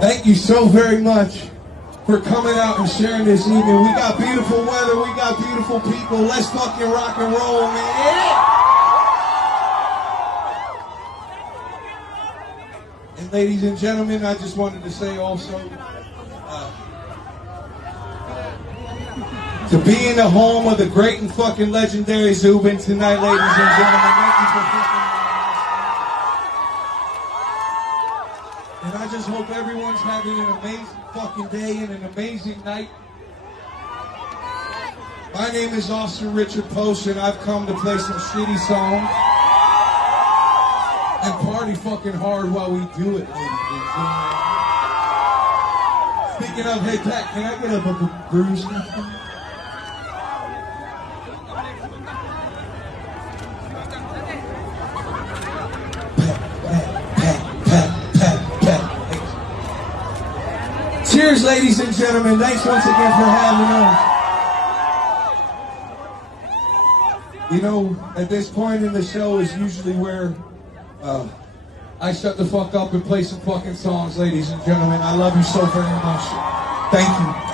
Thank you so very much for coming out and sharing this evening. We got beautiful weather, we got beautiful people. Let's fucking rock and roll, man. And ladies and gentlemen, I just wanted to say also, to be in the home of the great and fucking legendary Zubeen tonight, ladies and gentlemen, thank you for fucking. And I just hope everyone's having an amazing fucking day and an amazing night. My name is Officer Richard Post, and I've come to play some shitty songs and party fucking hard while we do it, ladies and gentlemen. Speaking of, hey Pat, can I get a bruise? Cheers, ladies and gentlemen. Thanks once again for having us. You know, at this point in the show is usually where I shut the fuck up and play some fucking songs, ladies and gentlemen. I love you so very much. Thank you.